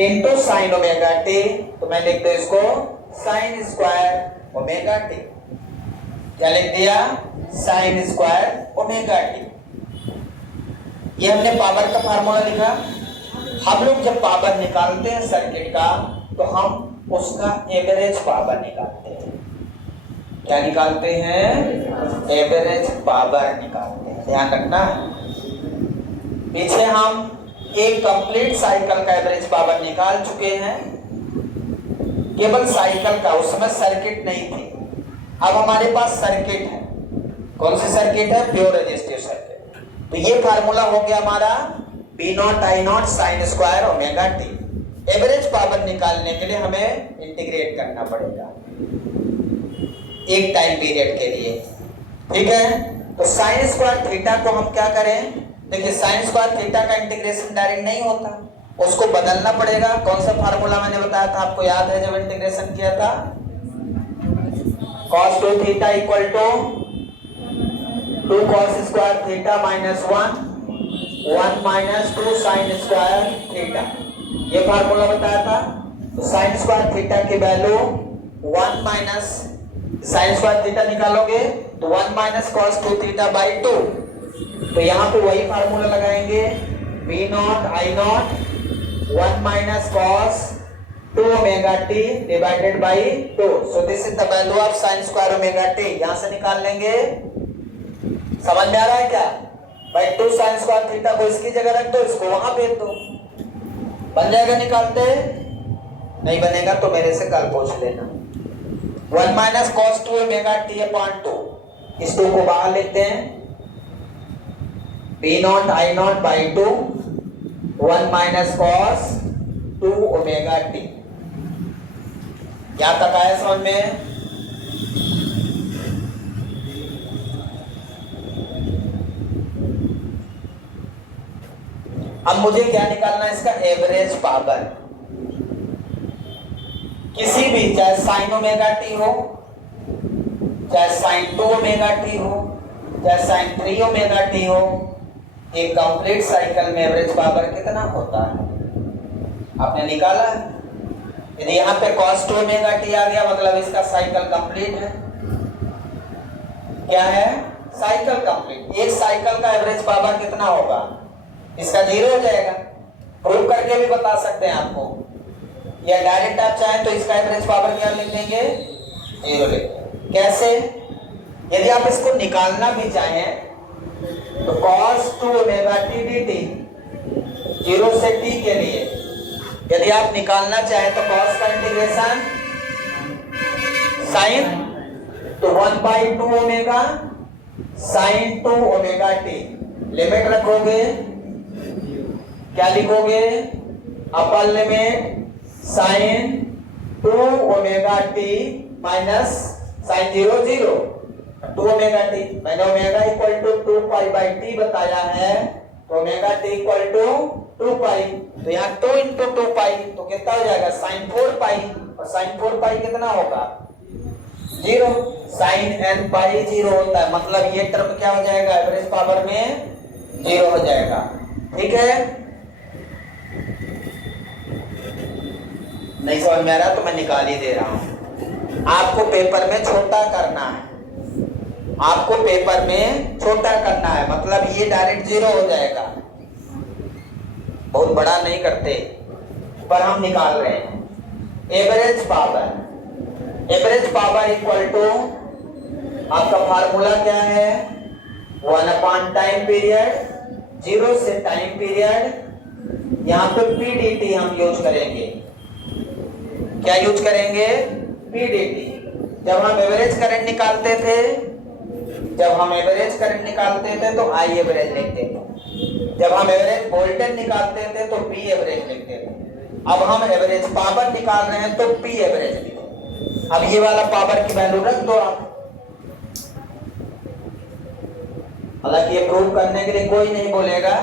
into sine omega T. तो मैं लिख दूं इसको साइन स्क्वायर ओमेगा टी। क्या लिख दिया, साइन स्क्वायर ओमेगा टी। ये हमने पावर का फार्मूला लिखा। हम लोग जब पावर निकालते हैं सर्किट का तो हम उसका एवरेज पावर निकालते हैं। क्या निकालते हैं, एवरेज पावर निकालते हैं, ध्यान रखना। पीछे हम एक कंप्लीट साइकिल का एवरेज पावर निकाल चुके हैं, केवल साइकिल का, उसमें सर्किट नहीं थी। अब हमारे पास सर्किट है, कौन सी सर्किट है, प्योर रेजिस्टिव सर्किट। तो ये फार्मूला हो गया हमारा V not I naught sine square omega T. Average power निकालने के लिए हमें इंटीग्रेट करना पड़ेगा एक टाइम पीरियड के लिए, ठीक है। तो साइन स्क्वायर थीटा को हम क्या करें, देखिए साइन स्क्वायर थीटा का इंटीग्रेशन डायरेक्ट नहीं होता, उसको बदलना पड़ेगा। कौन सा फार्मूला मैंने बताया था, आपको याद है जब इंटीग्रेशन किया था, cos 2 theta equal to 2 cos square theta minus 1 minus 2 sine square theta, ये फार्मूला बताया था। तो साइन स्क्वायर थीटा की value 1 minus sine square theta निकालोगे तो 1 माइनस cos 2 थीटा बाई 2। तो यहाँ पे वही फार्मूला लगाएंगे, V not I not 1 minus cos 2 omega T divided by 2। So this is the value of sine square omega T. यहाँ से निकाल लेंगे, समझ में आ रहा है क्या भाई। 2 साइन स्क्वायर थीटा को इसकी जगह रख दो, इसको वहां भेज दो, बन जाएगा। निकालते नहीं बनेगा तो मेरे से कल पूछ लेना। 1 minus cos 2 omega T upon 2, इस 2 को बाहर लेते हैं, V not I not by 2 1 minus cos 2 omega T. क्या तक आया समझ में। अब मुझे क्या निकालना है, इसका एवरेज पावर। किसी भी, चाहे साइन ओमेगा टी हो, चाहे साइन 2 ओमेगा टी हो, चाहे साइन 3 ओमेगा टी हो, एक कंप्लीट साइकिल में एवरेज पावर कितना होता है आपने निकाला। यदि यहाँ पे cos 2 ओमेगा टी आ गया मतलब इसका साइकिल कंप्लीट है। क्या है, साइकिल कंप्लीट। एक साइकिल का एवरेज पावर कितना होगा, इसका 0 हो जाएगा। प्रूव करके भी बता सकते हैं आपको, या डायरेक्ट आप चाहें तो इसका एवरेज पावर क्या लिख देंगे, 0 लिख। कैसे, यदि आप इसको निकालना भी चाहें तो cos 2 ओमेगा टी dt 0 से t के लिए यदि आप निकालना चाहें तो cos का इंटीग्रेशन sin, तो 1 by 2 omega sin 2 omega T. Limit रखोगे, क्या लिखोगे, upper limit sin 2 omega T minus sin 0 0 2 omega T. मैंने omega equal to 2 pi by T बताया है, तो omega T equal to 2 pi. तो यहाँ 2 इंटू 2 पाई तो कितना हो जाएगा, sin 4 पाई। और sin 4 पाई कितना होगा, 0। sin n पाई 0 होता है, मतलब ये टर्म क्या हो जाएगा, एवरेज पावर में 0 हो जाएगा। ठीक है, नहीं समझ में आ रहा तो मैं निकाल ही दे रहा हूं। आपको पेपर में छोटा करना है, आपको पेपर में छोटा करना है, मतलब ये डायरेक्ट 0 हो जाएगा, बहुत बड़ा नहीं करते, पर हम निकाल रहे हैं। एवरेज पावर इक्वल टू, आपका फार्मूला क्या है, 1 अपॉन टाइम पीरियड, 0 से टाइम पीरियड, यहाँ पे पीडीटी हम यूज करेंगे। क्या यूज करेंगे? पीडीटी। जब हम एवरेज करंट निकालते थे तो आई एवरेज लिखते थे, जब हम एवरेज वोल्टेज निकालते थे तो पी एवरेज लिखते थे। अब हम एवरेज पावर निकाल रहे हैं तो पी एवरेज लिखते। अब ये वाला पावर की वैल्यू रख दो आप। हालांकि ये प्रूव करने के लिए कोई नहीं बोलेगा,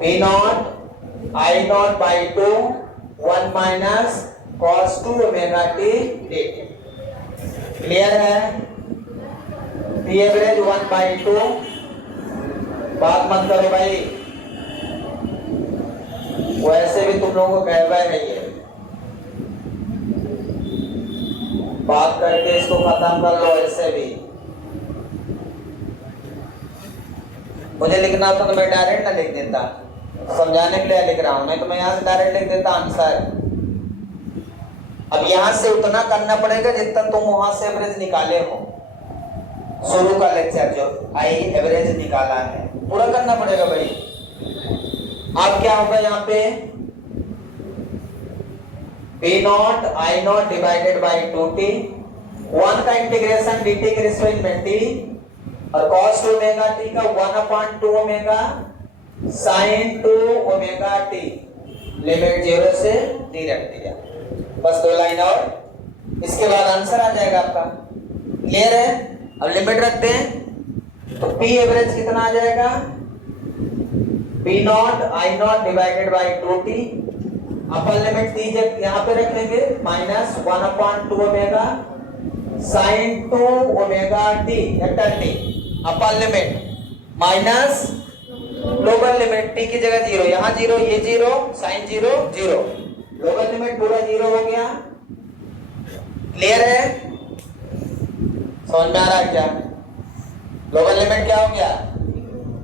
P naught I naught by 2 1 minus cos 2 omega T dt। Clear है? P average 1/2। बात मत करो भाई, वैसे भी तुम लोगों को कहवा है ये, बात करके इसको खत्म कर लो। ऐसे भी मुझे लिखना तो मैं डायरेक्ट ना लिख देता, समझाने के लिए लिख रहा हूं, नहीं तो मैं यहाँ से डायरेक्ट लिख देता आंसर। अब यहां से उतना करना पड़ेगा जितना तुम वहां से एवरेज निकाले हो। शुरू का लेक्चर जो आई एवरेज निकाला है पूरा करना पड़ेगा भाई। अब क्या होगा यहाँ पे, P naught I naught divided by 2t, 1 का इंटीग्रेशन dt के रिस्पेक्ट में t, और cos 2 ओमेगा t का 1/2 omega sin 2 omega t, limit 0 से d रख दिया। बस 2 लाइन और, इसके बाद आंसर आ जाएगा आपका। क्लियर है? अब लिमिट रखते हैं तो पी एवरेज कितना आ जाएगा, P naught I naught divided by 2t, upper limit t जब यहाँ पे रख लेंगे minus 1/2 omega sin 2 omega t vector t, upper limit minus lower limit t की जगह 0, यहाँ 0, ये 0, sin 0 0, लोअर लिमिट पूरा 0 हो गया। क्लियर है? समझ में आ रहा है क्या? लोअर लिमिट क्या हो गया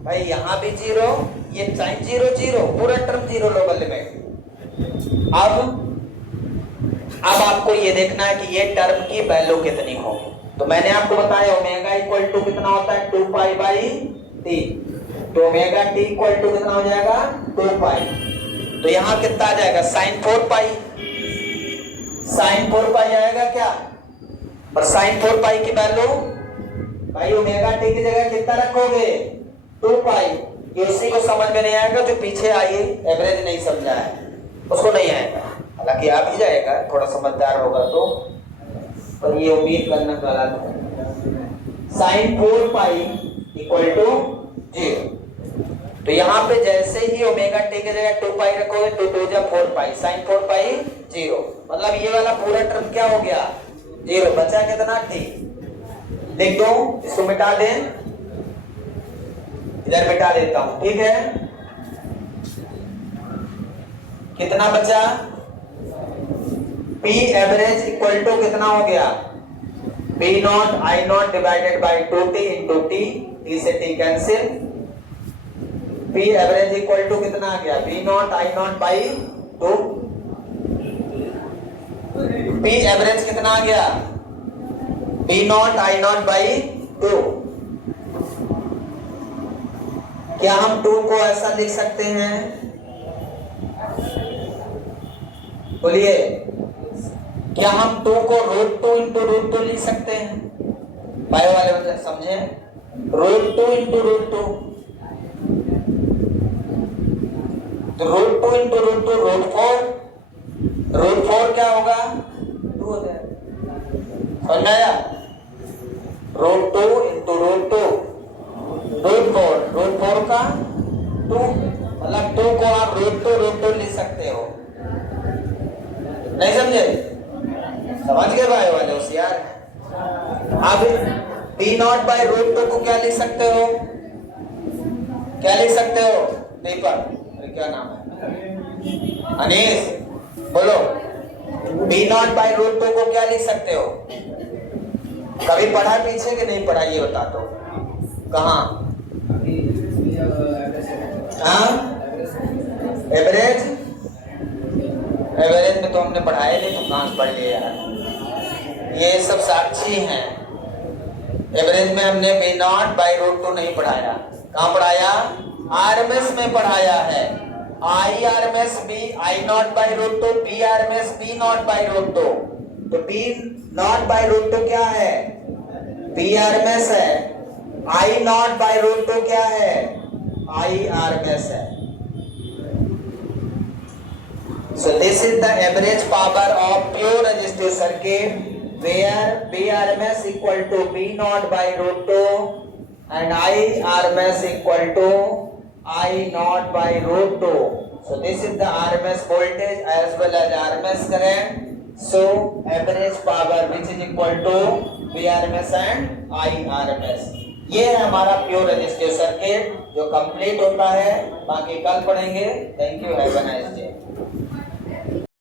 भाई, यहाँ भी 0, ये sin 0 0, पूरा टर्म 0 लोअर लिमिट। अब आपको ये देखना है कि ये टर्म की वैल्यू कितनी होगी। तो मैंने आपको बताया ओमेगा इक्वल टू कितना होता है, 2 पाई बाई टी, तो ओमेगा टी इक्वल टू कितना हो जाएगा, 2 पाई। तो यहाँ कितना आ जाएगा, sin 4 पाई, sin 4 पाई आएगा क्या, और sin 4 पाई की वैल्यू भाई ओमेगा टी की जगह कितना रखोगे, 2 पाई। ये उसी को समझ में नहीं आएगा जो पीछे आइए एवरेज नहीं समझा है, उसको नहीं आएगा, हालांकि आ भी जाएगा, थोड़ा समझदार होगा तो, पर ये उम्मीद करना गलत है। sin 4 पाई इक्वल टू 0, तो यहाँ पे जैसे ही ओमेगा टी की जगह 2 पाई रखोगे तो 2 जा 4 पाई, sin 4 पाई 0, मतलब ये वाला पूरा टर्म क्या हो गया, 0, बचा कितना t, लिख दो, इसको मिटा दें, इधर मिटा देता हूं, ठीक है। कितना बचा, P एवरेज इक्वल टू कितना हो गया, P naught I naught divided by 2t into t, t से t cancel, P average equal to कितना आ गया, P naught I naught by 2, P average कितना आ गया, P naught I naught by 2। क्या हम 2 को ऐसा लिख सकते हैं, बोलिए, क्या हम 2 को √2 इंटू √2 लिख सकते हैं, बायो वाले बच्चे समझे, √2 इंटू √2, तो √2 इंटू √2 √4, √4 क्या होगा, 2 हो जाएगा, समझ में आया, √2 इंटू √2 √4 का 2, मतलब 2 को आप √2 लिख सकते हो, नहीं समझे, समझ गए भाई वाले होशियार। अब P नॉट बाई √2 को क्या लिख सकते हो, क्या लिख सकते हो, दीपक, अरे क्या नाम है, अनीस, बोलो, P नॉट बाई √2 को क्या लिख सकते हो, कभी पढ़ा पीछे कि नहीं पढ़ा ये बता दो। कहाँ? हाँ, एवरेज। एवरेज में तो हमने पढ़ाया नहीं, तो कहाँ से पढ़ लिया यार। ये सब साक्षी हैं। एवरेज में हमने V0/√2 नहीं पढ़ाया। कहाँ पढ़ाया? आरएमएस में पढ़ाया है। IRMS B I0/√2, PRMS P0/√2। तो P0/√2 क्या है? PRMS है। I0/√2 क्या है? IRMS है। So this is the average power of pure resistive circuit where PRMS equal to P0/√2 and IRMS equal to I0/√2. So this is the RMS voltage as well as RMS current. So average power which is equal to VRMS and IRMS. ये है हमारा pure resistive circuit जो complete होता है। बाकी कल पढ़ेंगे। Thank you, have a nice day.